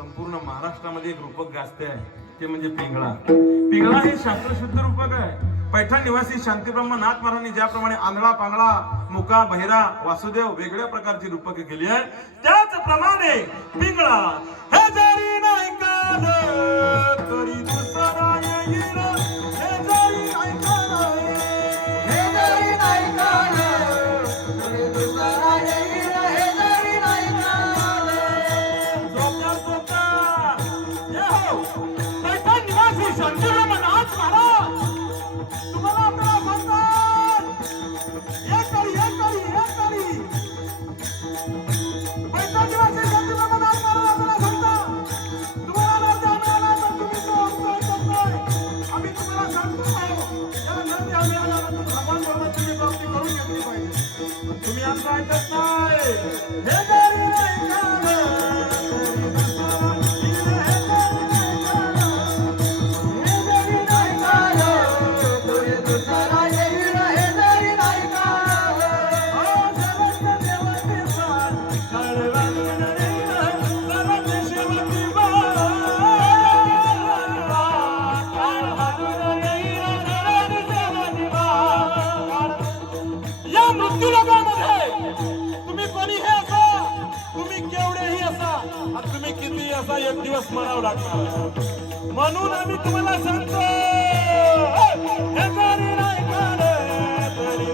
संपूर्ण महाराष्ट्रामध्ये एक रूपक गाजते आहे ते म्हणजे पिंगळा. पिंगळा हे शास्त्रशुद्ध रूपक आहे. पैठण निवासी शांतीब्रह्म नाथ महाराजांनी ज्याप्रमाणे आंधळा पांगळा मुका बहिरा वासुदेव वेगळ्या प्रकारची रूपके केली आहे त्याचप्रमाणे पिंगळा हे जरी नाही काल तरी दुसरा येईल, हे जरी नाही काल, हे जरी नाही काल तरी दुसरा येईल, हे जरी नाही काल. झोपता झोपता ये हो पैठण निवासी शांतीब्रह्म नाथ महाराज तुम्हाला आपला म्हणतात एक करी पैठण निवासी शांतीब्रह्म नाथ महाराज आपल्याला सांगता तुम्हाला नरते मिळाला तर तुम्ही तो उपकार करताय. आम्ही तुम्हाला सांगतो याला नरते मिळाला तर भगवान बरोबर तुम्ही प्राप्ती करून घेतली पाहिजे. तुम्ही आमचं ऐकत नाही. हे जरी नाही काल तरी दुसरा येईल, हे जरी नाही काल, हे जरी नाही काल तरी दुसरा येईल, हे जरी नाही काल. सर्वज्ञ देवतेचा कळवळून येईल, सर्वज्ञ शिवती या मृत्यूलोकामध्ये तुम्ही कोणीही असा, तुम्ही केवढेही असा आणि तुम्ही कितीही असा एक दिवस मरावं लागणार. म्हणून आम्ही तुम्हाला सांगतो हे जरी नाही काल तरी